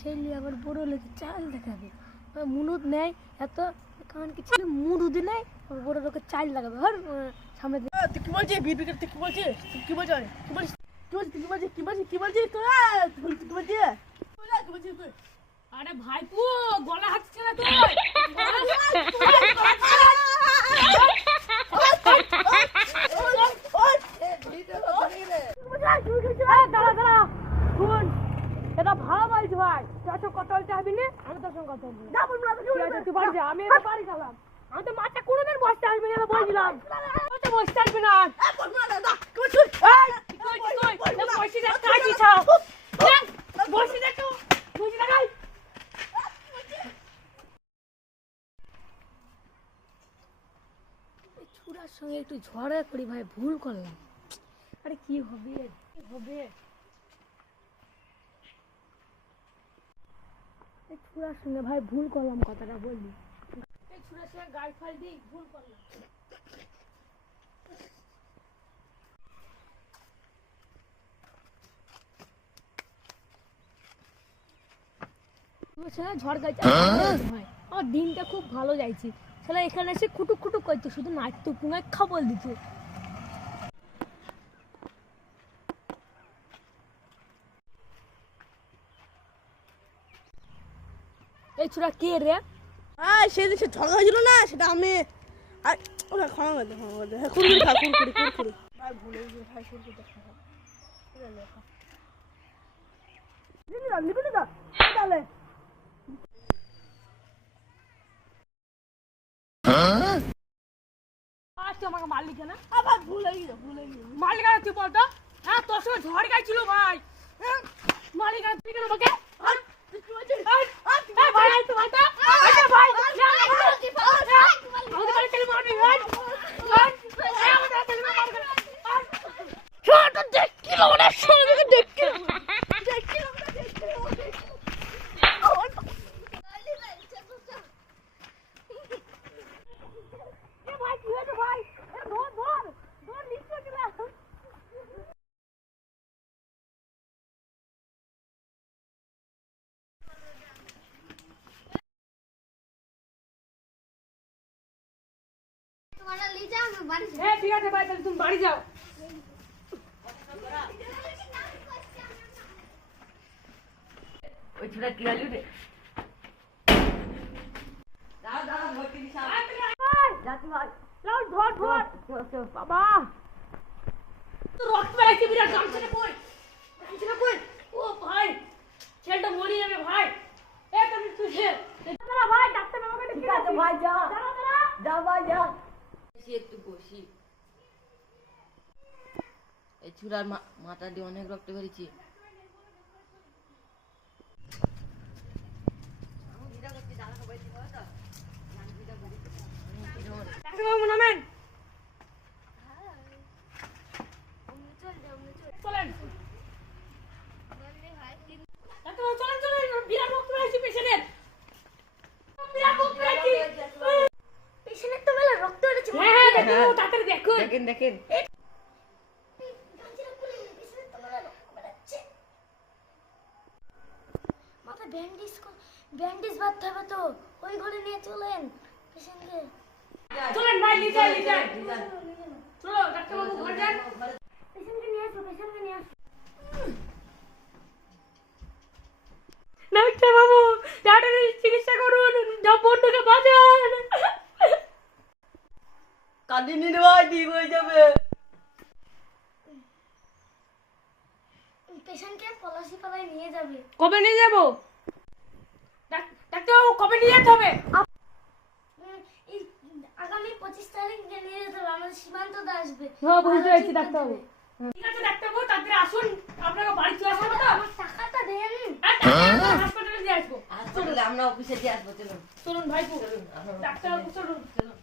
ছেলে আবার বড় লোকে চাল দেখাবে। মুনুদ নেয় এত কারণ কি ছেলে মুরুদ নেয় আবার বড় লোকের চাল লাগাবে। হর সামনে তুই কি বলছিস? বিড় বিক্রি তুই কি বলছিস? তুই কি বলছিস? কি বলছিস? কি বলছিস? তুই কি বলছিস? কি বলছিস? কি বলছিস তুই? কি বলছিস? কি বলছিস? তুই? আরে ভাইপু গলা হাঁটছে না তুই সঙ্গে কথা বলতে হবে না? আমি তোর সঙ্গে কথা বলব না। বলব না, তুই ঠিক আছে, তুই বাড়ি যা আমি এবার বাড়ি গেলাম। আমি তো মাঠটা কোনোদিন বসতে আসবি না বলছিলাম তো বসতে আসবি না। আহ, বলব না, না, কি বলছিস? এই, কি কইছিস তুই? এ বসে যা, কাজই ছাও। দেখ, তো, বসে যা, ছুরার সঙ্গে একটু ঝগড়া করি ভাই ভুল করলাম। আরে কি হবে? কি হবে? ছুরার সঙ্গে ভাই ভুল করলাম কথাটা বললি এই ছুরার সঙ্গে গাল ফাল দিই ভুল করলাম। ছেলে ঝড় গাইছে ভাই। আমার দিনটা খুব ভালো যাইছে। ছেলে এখানে এসে খুটুক খুটুক করতো শুধু নাচতো পুঙায় খাবল দিত এই ছোড়া কে রে? আহ, সেদিন সে ঝগড়া হয়েছিল না সেটা আমি আর ওরা ক্ষমা ক্ষমা হ্যাঁ খা ভাই ভুলে গেছি ভাই তাহলে। আমাকে মারলি কেন? আবার ভুলে ভুলে তুই বলতো? হ্যাঁ তোর সঙ্গে ঝড় গাইছিল ভাই। হ্যাঁ, মারলি তুই কেন আমাকে আর তুই কি বলছিস? এই, আর তুই এই ভাই, এই তো ভাইটা। এই তো ভাই। আমাদের বাড়ি ছেলে মারবি, ভাই। ভাই, এই আমাদের বাড়ি ছেলে মারবি। ভাই। ছোট দেখছিল ওরা সঙ্গে দেখছিল দেখছিলাম না, দেখছিলাম না। এ ভাই কি হয়েছে ভাই এ ধর ধর ধর নিচে গেলা হ্যাঁ ঠিক আছে ভাই তাহলে তুমি বাড়ি যাও। ওই ছোটা কি হলো রে? দাঁড়া দাঁড়া ভর্তি দিশা যাচ্ছি ভাই লাও ধর ধর। বাবা। তো রক্ত বিরাট গামছাটা কই গামছাটা কই ও ভাই ছেলেটা মরে যাবে ভাই। এ তুমি তুই ভাই ডাক্তার ডেকে ভাই যা। যা ভাই যা। বসি একটু বসি এই চূড়ার মা- মাথা দিয়ে অনেক রক্ত বেরিয়েছে। আমি বাবু নামেন চলেন ডাক্তার বাবু চলেন চলেন বিরাট রক্ত বেরাইছে পেশেন্টের বিরাট রক্ত বেরাইছে পেশেন্টের তো মেলা রক্ত বেরোচ্ছে হ্যাঁ হ্যাঁ দেখুন তাড়াতাড়ি দেখুন দেখেন দেখেন গাঞ্জিরা খুলে নিন পেশেন্টের তো মেলা দেখেন মাথা ব্যান্ডেজ ব্যান্ডেজ বাঁধতে হবে তো। ওই ঘরে নিয়ে চলেন পেশেন্টকে। চলেন ভাই চলো ডাক্তার বাবু ঘরে যান। পেশেন্টকে নিয়ে আসো পেশেন্টকে নিয়ে আসো ডাক্তার বাবু তাড়াতাড়ি চিকিৎসা করুন যা বন্ধুকে বাঁচান কাঁদিনি রে ভাই ঠিক হয়ে যাবে। পেশেন্টকে পলাশি পালায় নিয়ে যাবে। কবে নিয়ে যাব? ডাক্তার বাবু কবে নিয়ে যেতে হবে? আগামী পঁচিশ তারিখে নিয়ে যেতে হবে আমাদের সীমান্ত আসবে। হ্যাঁ, বুঝতে ভালো পেরেছি, ডাক্তারবাবু। ঠিক আছে ডাক্তার বাবু তাড়াতাড়ি আসুন। আপনাকে বাড়ি চলে আসব তো আমার টাকাটা দেন। হাসপাতালে দিয়ে আসব। আসব আমরা অফিসে দিয়ে আসব চলুন। চলুন ভাইপু। চলুন আমরা ডাক্তার বাবু চলুন। চলুন।